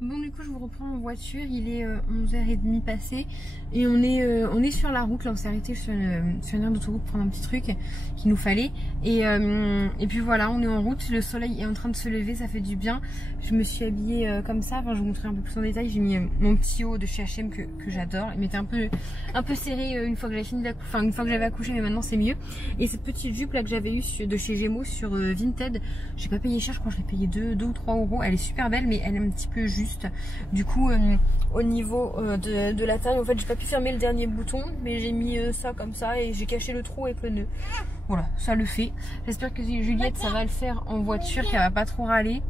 Bon, du coup je vous reprends en voiture, il est 11h30 passé et on est sur la route. Là on s'est arrêté sur une aire d'autoroute pour prendre un petit truc qu'il nous fallait et puis voilà, on est en route, le soleil est en train de se lever, ça fait du bien. Je me suis habillée comme ça, enfin je vous montrerai un peu plus en détail. J'ai mis mon petit haut de chez H&M que j'adore, il m'était un peu serré une fois que j'avais fini d'accoucher, enfin une fois que j'avais accouché, mais maintenant c'est mieux. Et cette petite jupe là que j'avais eue de chez Gémeaux sur Vinted, j'ai pas payé cher, je crois que je l'ai payé 2 ou 3 euros. Elle est super belle mais elle est un petit peu juste. Du coup au niveau de la taille, en fait j'ai pas pu fermer le dernier bouton, mais j'ai mis ça comme ça et j'ai caché le trou avec le nœud. Voilà, ça le fait. J'espère que Juliette ça va le faire en voiture, qu'elle va pas trop râler.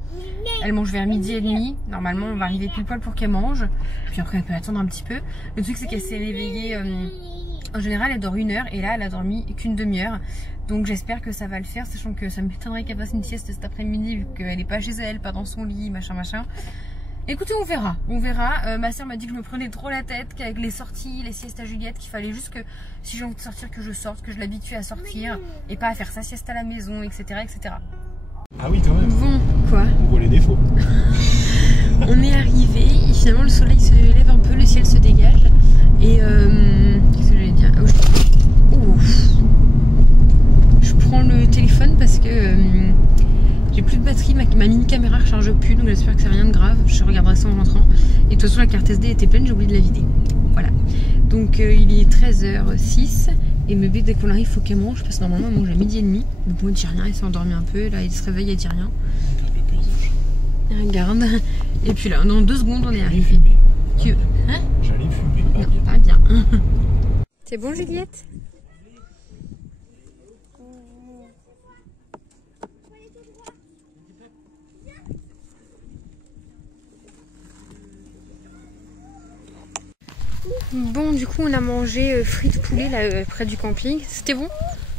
Elle mange vers 12h30. Normalement on va arriver pile poil pour qu'elle mange, puis après elle peut attendre un petit peu. Le truc c'est qu'elle s'est réveillée, en général elle dort 1 heure et là elle a dormi qu'une demi-heure. Donc j'espère que ça va le faire, sachant que ça m'étonnerait qu'elle fasse une sieste cet après-midi vu qu'elle est pas chez elle, pas dans son lit, machin. Écoutez, on verra. Ma soeur m'a dit que je me prenais trop la tête, qu'avec les sorties, les siestes à Juliette, qu'il fallait juste que si j'ai envie de sortir, que je sorte, que je l'habitue à sortir et pas à faire sa sieste à la maison, etc., etc. Ah oui, quand même. Bon, quoi? On voit les défauts. On est arrivé et finalement le soleil se lève un peu, le ciel se dégage et qu'est-ce que j'allais dire? Je prends le téléphone parce que j'ai plus de batterie, ma mini caméra recharge plus, donc j'espère que c'est rien de grave. Je regarderai ça en rentrant. Et de toute façon la carte SD était pleine, j'ai oublié de la vider. Voilà. Donc il est 13h06 et me dit dès qu'on arrive il faut qu'elle mange, parce que normalement elle mange à 12h30. Mais bon, elle dit rien, elle s'est endormie un peu, là elle se réveille, elle dit rien. Regarde. Et puis là, dans 2 secondes on est arrivé. Tu... Hein? J'allais fumer. Non, pas bien. C'est bon Juliette? Bon, du coup on a mangé frites poulet là près du camping. C'était bon?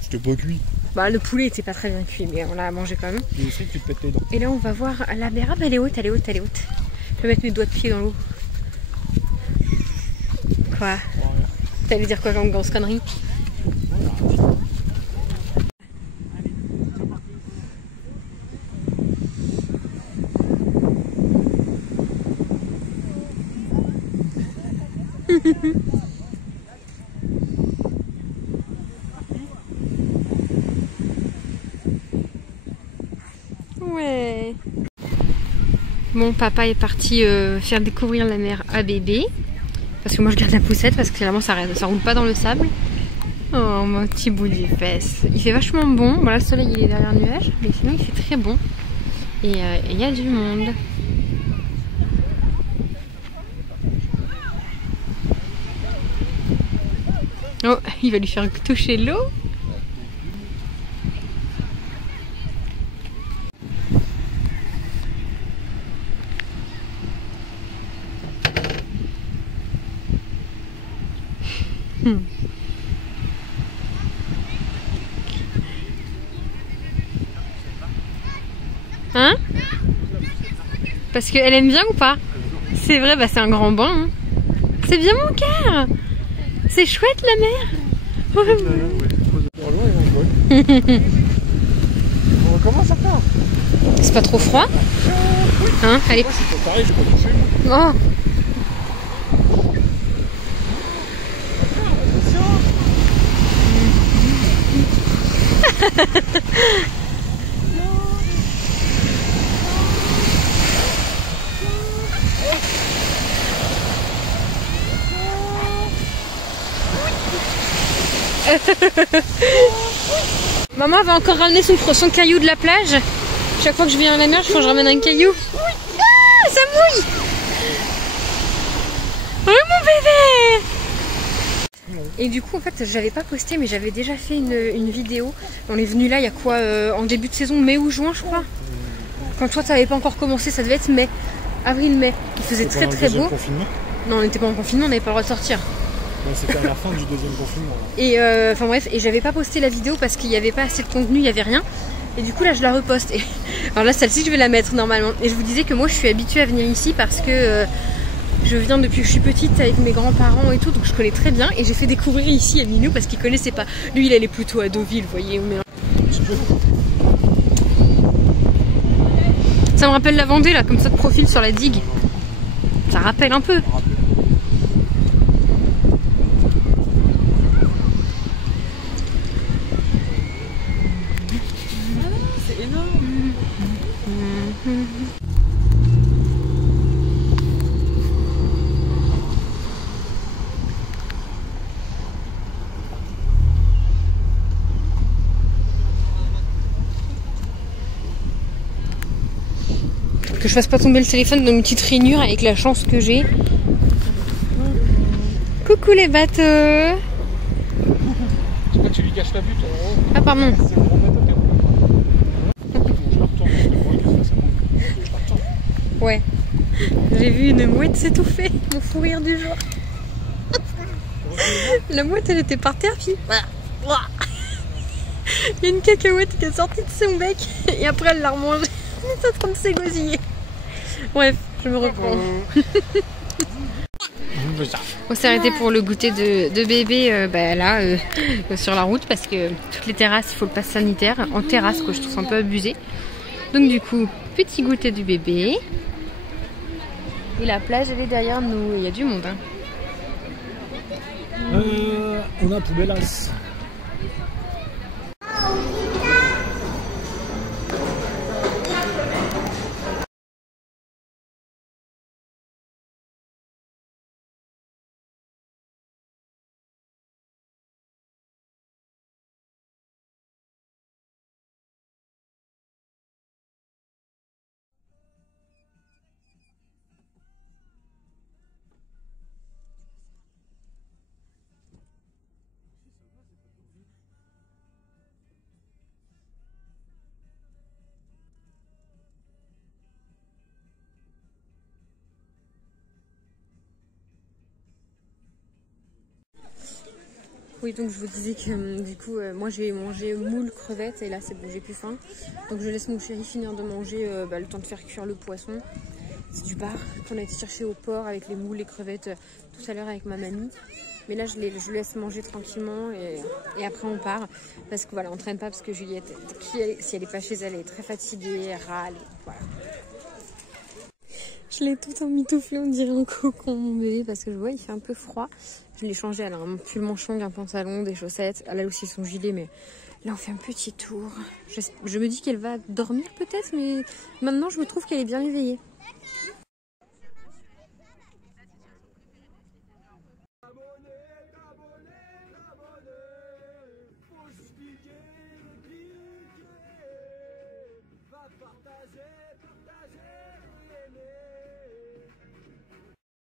C'était pas cuit. Bah le poulet était pas très bien cuit, mais on l'a mangé quand même. Et aussi que tu te pètes les dents. Et là on va voir la mer. Ah bah elle est haute. Je vais mettre mes doigts de pied dans l'eau. Quoi? T'allais dire quoi comme grosse connerie? Ouais. Bon, papa est parti faire découvrir la mer à bébé. Parce que moi je garde la poussette parce que clairement ça roule pas dans le sable. Oh mon petit bout de fesse. Il fait vachement bon. Bon là le soleil il est derrière le nuage, mais sinon il fait très bon. Et il y a du monde. Oh, il va lui faire toucher l'eau. Hein? Parce qu'elle aime bien ou pas? C'est vrai, bah c'est un grand bain. Hein. C'est bien mon cœur. C'est chouette la mer. On recommence à faire. C'est pas trop froid? Hein? Allez. Moi, c'est pas pareil, j'ai pas touché. Oh. Maman va encore ramener son caillou de la plage. Chaque fois que je viens à la mer, je ramène un caillou. Ah, ça mouille. Oh mon bébé. Et du coup en fait j'avais pas posté, mais j'avais déjà fait une vidéo. On est venu là il y a quoi en début de saison, mai ou juin je crois. Quand toi t'avais pas encore commencé, ça devait être mai, avril-mai. Il faisait très beau. Confinement. Non, on n'était pas en confinement, on n'avait pas le droit de sortir. C'était à la fin du 2e confinement. Là. Et enfin bref, et j'avais pas posté la vidéo parce qu'il n'y avait pas assez de contenu, il n'y avait rien. Et du coup là je la reposte. Et... alors là celle-ci je vais la mettre normalement. Et je vous disais que moi je suis habituée à venir ici parce que je viens depuis que je suis petite avec mes grands-parents et tout, donc je connais très bien. Et j'ai fait découvrir ici à Minou parce qu'il connaissait pas. Lui il allait plutôt à Deauville, vous voyez. Mais... ça me rappelle la Vendée là, comme ça de profil sur la digue. Ça rappelle un peu. C'est énorme. Que je fasse pas tomber le téléphone dans une petite rainure avec la chance que j'ai. Coucou les bateaux. Tu lui caches la vue, toi. Ah pardon. C'est le grand bateau qui a je retourne. Ouais. J'ai vu une mouette s'étouffer. Mon fou rire du jour. La mouette elle était par terre puis... Il y a une cacahuète qui est sortie de son bec et après elle l'a remangée. Elle est en train de s'égosiller. Bref, je me reprends. On s'est arrêté pour le goûter de bébé là sur la route parce que toutes les terrasses il faut le pass sanitaire en terrasse que je trouve un peu abusé. Donc du coup petit goûter du bébé et la plage elle est derrière nous, il y a du monde hein. On a Poubellas. Oui, donc je vous disais que du coup, moi j'ai mangé moule, crevettes et là c'est bon, j'ai plus faim. Donc je laisse mon chéri finir de manger le temps de faire cuire le poisson. C'est du bar qu'on a été chercher au port avec les moules, les crevettes tout à l'heure avec ma mamie. Mais là je laisse manger tranquillement et après on part. Parce que voilà, on traîne pas parce que Juliette, si elle est pas chez elle, elle est très fatiguée, elle râle. Voilà. Je l'ai tout emmitouflé, on dirait un cocon mon bébé parce que je vois il fait un peu froid. Je l'ai changé, elle a un pull manche long, un pantalon, des chaussettes. Elle a aussi son gilet, mais là on fait un petit tour. Je me dis qu'elle va dormir peut-être, mais maintenant je me trouve qu'elle est bien éveillée.